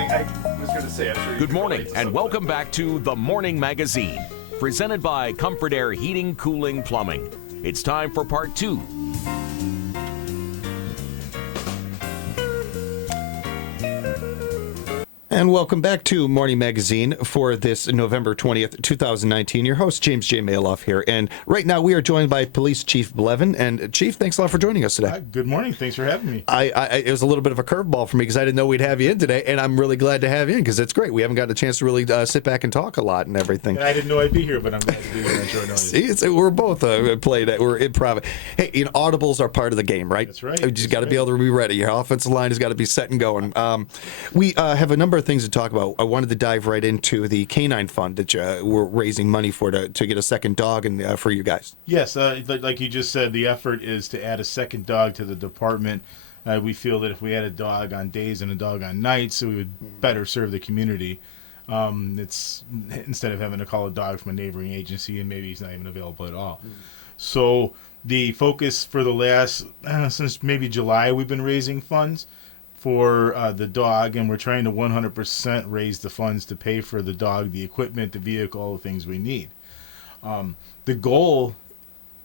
I was going to say, I'm sure. Good morning and welcome back to The Morning Magazine, presented by Comfort Air Heating, Cooling, Plumbing. It's time for part 2. And welcome back to Morning Magazine for this November 20th, 2019. Your host, James J. Maloff here. And right now we are joined by Police Chief Blevins. And Chief, thanks a lot for joining us today. Good morning. Thanks for having me. It was a little bit of a curveball for me because I didn't know we'd have you in today. And I'm really glad to have you in because it's great. We haven't gotten a chance to really sit back and talk a lot and everything. And I didn't know I'd be here, but I'm glad to be here on short notice. See, we're both we're improv. Hey, audibles are part of the game, right? That's right. You just got to be able to be ready. Your offensive line has got to be set and going. We have a number of things to talk about. I wanted to dive right into the canine fund that we're raising money for to get a second dog and for you guys. Yes, like you just said, the effort is to add a second dog to the department. We feel that if we had a dog on days and a dog on nights, we would better serve the community. It's instead of having to call a dog from a neighboring agency and maybe he's not even available at all. So the focus for the last since maybe July, we've been raising funds for the dog, and we're trying to 100% raise the funds to pay for the dog, the equipment, the vehicle, all the things we need. The goal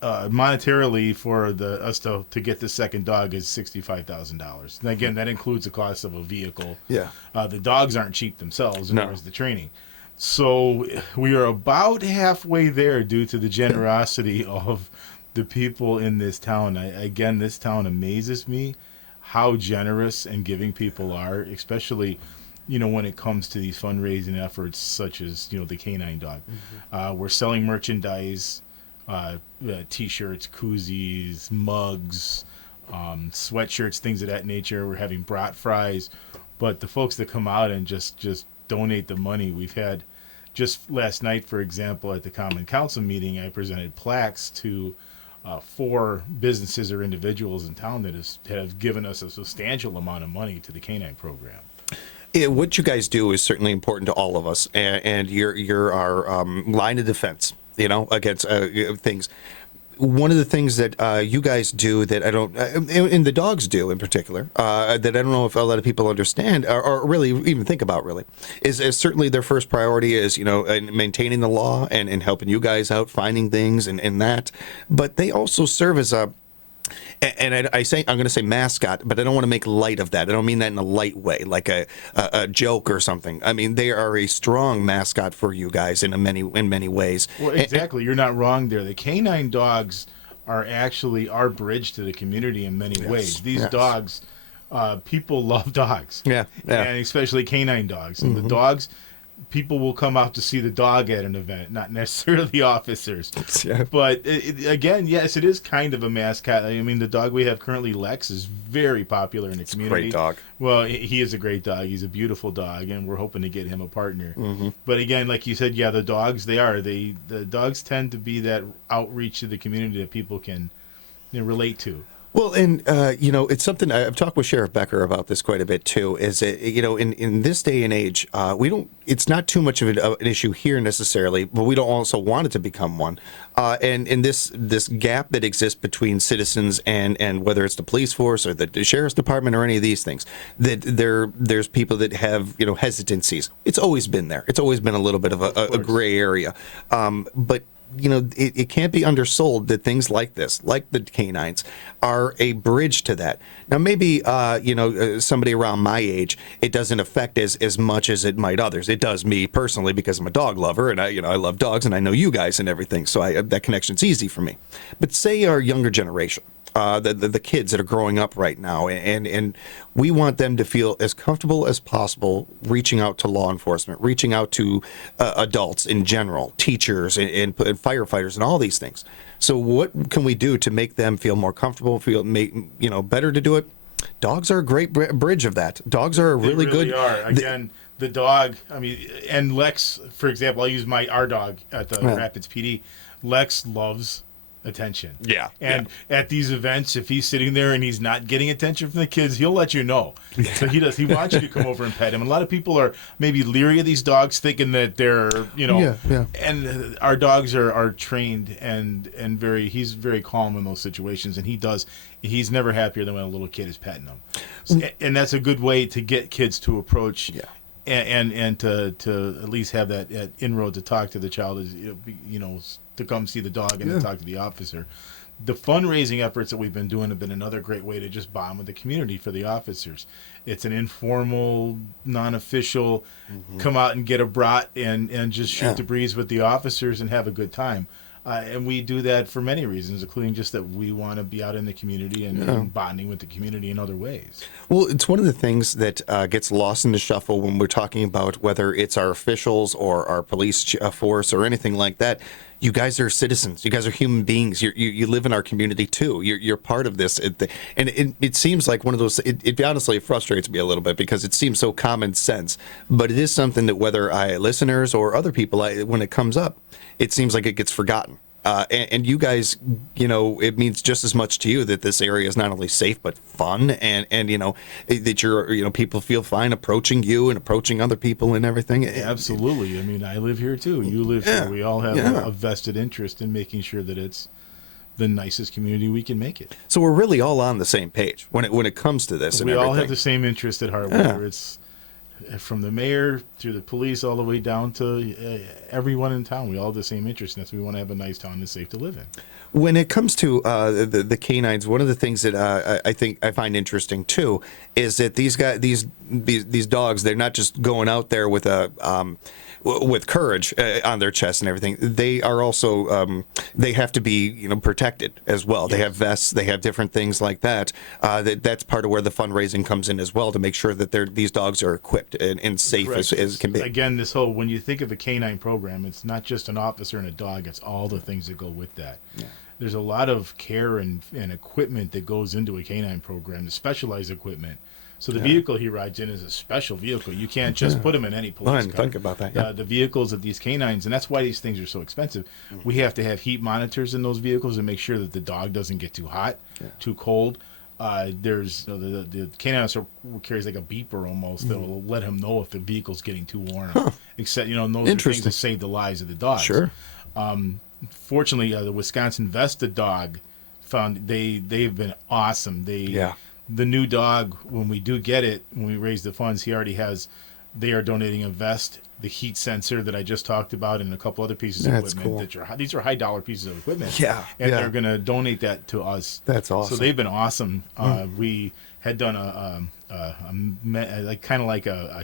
monetarily for us to get the second dog is $65,000. And again, that includes the cost of a vehicle. Yeah. The dogs aren't cheap themselves, No. nor is the training. So we are about halfway there due to the generosity of the people in this town. Again, this town amazes me how generous and giving people are, especially, when it comes to these fundraising efforts such as, the canine dog. Mm-hmm. We're selling merchandise, T-shirts, koozies, mugs, sweatshirts, things of that nature. We're having brat fries. But the folks that come out and just donate the money, we've had just last night, for example, at the Common Council meeting, I presented plaques to 4 businesses or individuals in town that have given us a substantial amount of money to the canine program. Yeah, what you guys do is certainly important to all of us, and you're our line of defense, against things. One of the things that you guys do that I don't, and the dogs do in particular, that I don't know if a lot of people understand or really even think about really, is certainly their first priority is, maintaining the law and helping you guys out, finding things and that. But they also serve as I'm going to say mascot, but I don't want to make light of that. I don't mean that in a light way, like a joke or something. I mean, they are a strong mascot for you guys in many ways. Well, exactly. You're not wrong there. The canine dogs are actually our bridge to the community in many ways. These dogs, people love dogs. Yeah. And especially canine dogs. And the dogs, people will come out to see the dog at an event, not necessarily the officers. Yeah. But again, yes, it is kind of a mascot. I mean, the dog we have currently, Lex, is very popular in the community. Great dog. Well, he is a great dog. He's a beautiful dog, and we're hoping to get him a partner. Mm-hmm. But again, like you said, the dogs, the dogs tend to be that outreach to the community that people can relate to. Well, and, it's something I've talked with Sheriff Becker about this quite a bit, too, is, in this day and age, it's not too much of an issue here necessarily, but we don't also want it to become one. And in this gap that exists between citizens and whether it's the police force or the sheriff's department or any of these things, that there's people that have, hesitancies. It's always been there. It's always been a little bit of a gray area. But it can't be undersold that things like this, like the canines, are a bridge to that. Now, maybe, somebody around my age, it doesn't affect as much as it might others. It does me personally because I'm a dog lover and I love dogs and I know you guys and everything. So that connection's easy for me. But say our younger generation, the kids that are growing up right now, and we want them to feel as comfortable as possible reaching out to law enforcement, reaching out to adults in general, teachers and firefighters and all these things. So what can we do to make them feel more comfortable, better to do it? Dogs are a great bridge of that. Dogs are really good. They are. Again, the dog, and Lex, for example, I'll use our dog at the Rapids PD. Lex loves attention. Yeah. And at these events, if he's sitting there and he's not getting attention from the kids, he'll let you know. Yeah. So he does. He wants you to come over and pet him. And a lot of people are maybe leery of these dogs, thinking that they're, and our dogs are trained and he's very calm in those situations. And he's never happier than when a little kid is petting him. And that's a good way to get kids to approach and to at least have that inroad to talk to the child is, to come see the dog and to talk to the officer. The fundraising efforts that we've been doing have been another great way to just bond with the community for the officers. It's an informal, non-official, come out and get a brat and just shoot the breeze with the officers and have a good time. And we do that for many reasons, including just that we want to be out in the community and bonding with the community in other ways. Well, it's one of the things that gets lost in the shuffle when we're talking about whether it's our officials or our police force or anything like that. You guys are citizens. You guys are human beings. You live in our community too. You're part of this. And it seems like one of those. It honestly frustrates me a little bit because it seems so common sense. But it is something that whether listeners or other people, when it comes up, it seems like it gets forgotten. And you guys, it means just as much to you that this area is not only safe but fun, and that people feel fine approaching you and approaching other people and everything. Absolutely. I mean, I live here too. You live here. We all have a vested interest in making sure that it's the nicest community we can make it. So we're really all on the same page when it comes to this. We all have the same interest at heart, whether it's from the mayor through the police all the way down to everyone in town. We all have the same interest, and that's we want to have a nice town that's safe to live in. When it comes to the canines, one of the things that I think I find interesting too is that these dogs, they're not just going out there with with courage on their chest and everything. They are also they have to be protected as well. Yes. They have vests. They have different things like that. That's part of where the fundraising comes in as well, to make sure that these dogs are equipped and safe as can be. Again, when you think of a canine program, it's not just an officer and a dog. It's all the things that go with that. Yeah. There's a lot of care and equipment that goes into a canine program, the specialized equipment. So the vehicle he rides in is a special vehicle. You can't just put him in any police car. I didn't think about that. Yeah. The vehicles of these canines, and that's why these things are so expensive. We have to have heat monitors in those vehicles to make sure that the dog doesn't get too hot, too cold. There's the canine officer carries like a beeper almost that will let him know if the vehicle's getting too warm. Except those are things to save the lives of the dogs. Sure. Fortunately, the Wisconsin Vesta dog they've been awesome. The new dog, when we do get it, when we raise the funds, they are donating a vest, the heat sensor that I just talked about, and a couple other pieces of equipment. Cool. These are high dollar pieces of equipment. And they're going to donate that to us. That's awesome. So they've been awesome. We had done a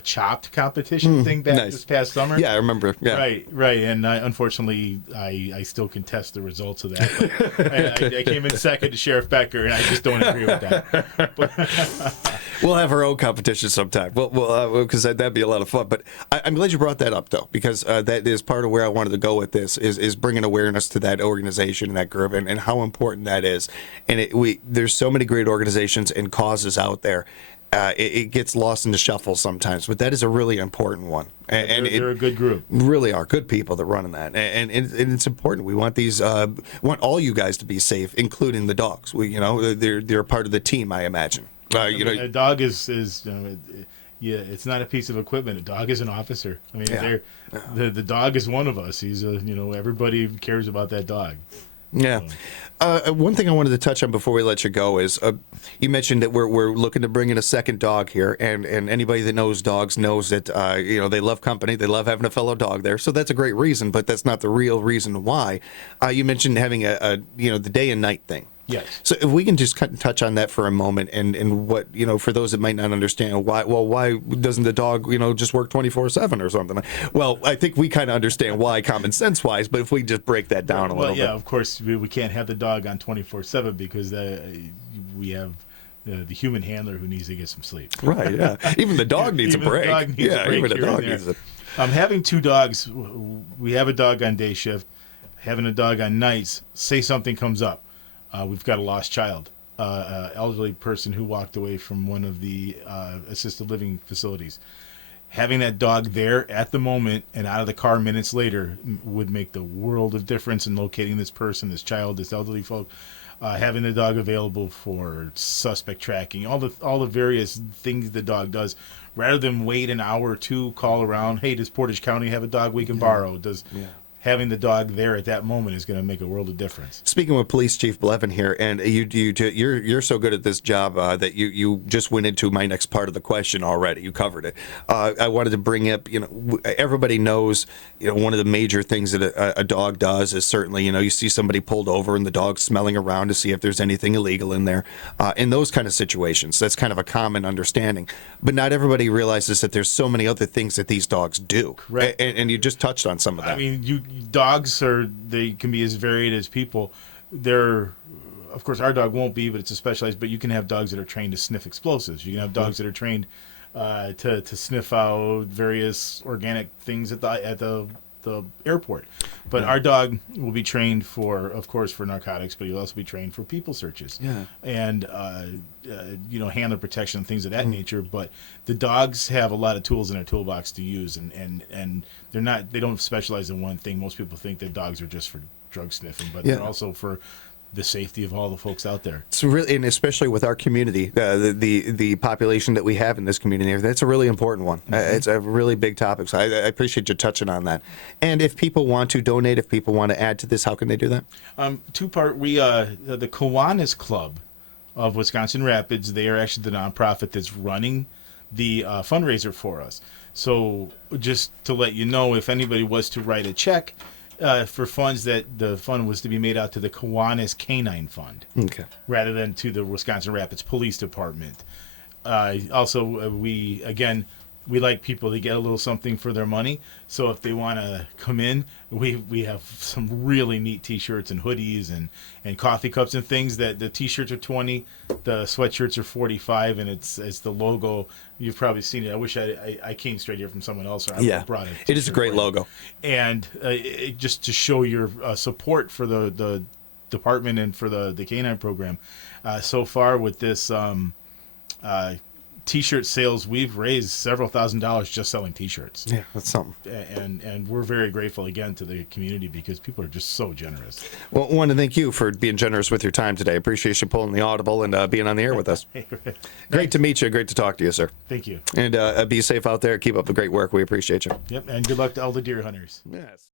chopped competition thing back this past summer. Yeah, I remember. Yeah. Right. And unfortunately, I still contest the results of that. I came in second to Sheriff Becker, and I just don't agree with that. We'll have our own competition sometime. Because that'd be a lot of fun. But I'm glad you brought that up, though, because that is part of where I wanted to go with this, is bringing awareness to that organization and that group and how important that is. And there's so many great organizations and causes out there. It gets lost in the shuffle sometimes, but that is a really important one. And they're a good group. Really are good people that run in that, and it's important. We want want all you guys to be safe, including the dogs. They're a part of the team, I imagine. A dog is it's not a piece of equipment. A dog is an officer. I mean, the dog is one of us. He's everybody cares about that dog. Yeah. One thing I wanted to touch on before we let you go is you mentioned that we're looking to bring in a second dog here, and anybody that knows dogs knows that they love company, they love having a fellow dog there, so that's a great reason, but that's not the real reason why. You mentioned having the day and night thing. Yes. So if we can just touch on that for a moment, and what for those that might not understand why doesn't the dog just work 24/7 or something? Well, I think we kind of understand why common sense wise, but if we just break that down a little bit. Of course we can't have the dog on 24/7 because we have the human handler who needs to get some sleep. Right. Yeah. Even the dog needs a break. Even the dog needs it. Having two dogs, we have a dog on day shift, having a dog on nights. Say something comes up. We've got a lost child, elderly person who walked away from one of the assisted living facilities. Having that dog there at the moment and out of the car minutes later would make the world of difference in locating this person, this child, this elderly folk. Having the dog available for suspect tracking, all the various things the dog does, rather than wait an hour or two, call around. Hey, does Portage County have a dog we can borrow? having the dog there at that moment is going to make a world of difference. Speaking with Police Chief Blevin here, and you're so good at this job that you just went into my next part of the question already. You covered it. I wanted to bring up, everybody knows, one of the major things that a dog does is certainly, you see somebody pulled over and the dog's smelling around to see if there's anything illegal in there. In those kind of situations, that's kind of a common understanding. But not everybody realizes that there's so many other things that these dogs do. Correct. And you just touched on some of that. I mean, dogs they can be as varied as people. Of course, our dog won't be, but it's a specialized. But you can have dogs that are trained to sniff explosives. You can have dogs that are trained to sniff out various organic things at the airport. But our dog will be trained of course, for narcotics, but he'll also be trained for people searches. Yeah. And handler protection and things of that nature. But the dogs have a lot of tools in their toolbox to use, and they don't specialize in one thing. Most people think that dogs are just for drug sniffing, but they're also for the safety of all the folks out there. It's really, and especially with our community, the population that we have in this community, that's a really important one. It's a really big topic, so I appreciate you touching on that. And if people want to donate, if people want to add to this, how can they do that? Two-part. We the Kiwanis Club of Wisconsin Rapids, they are actually the nonprofit that's running the fundraiser for us. So just to let you know, if anybody was to write a check for funds, that the fund was to be made out to the Kiwanis Canine Fund, rather than to the Wisconsin Rapids Police Department. Also, we like people to get a little something for their money. So if they want to come in, we have some really neat T-shirts and hoodies and coffee cups and things. That the T-shirts are $20, the sweatshirts are $45, and it's the logo. You've probably seen it. I wish I came straight here from someone else, or I would have brought it. It is a great logo, and just to show your support for the department and for the canine program. So far with this T-shirt sales, we've raised several $1,000s just selling T-shirts. Yeah, that's something. And we're very grateful again to the community, because people are just so generous. Well, I want to thank you for being generous with your time today. I appreciate you pulling the audible and being on the air with us. Great to meet you. Great to talk to you, sir. Thank you. And be safe out there. Keep up the great work. We appreciate you. Yep, and good luck to all the deer hunters. Yes.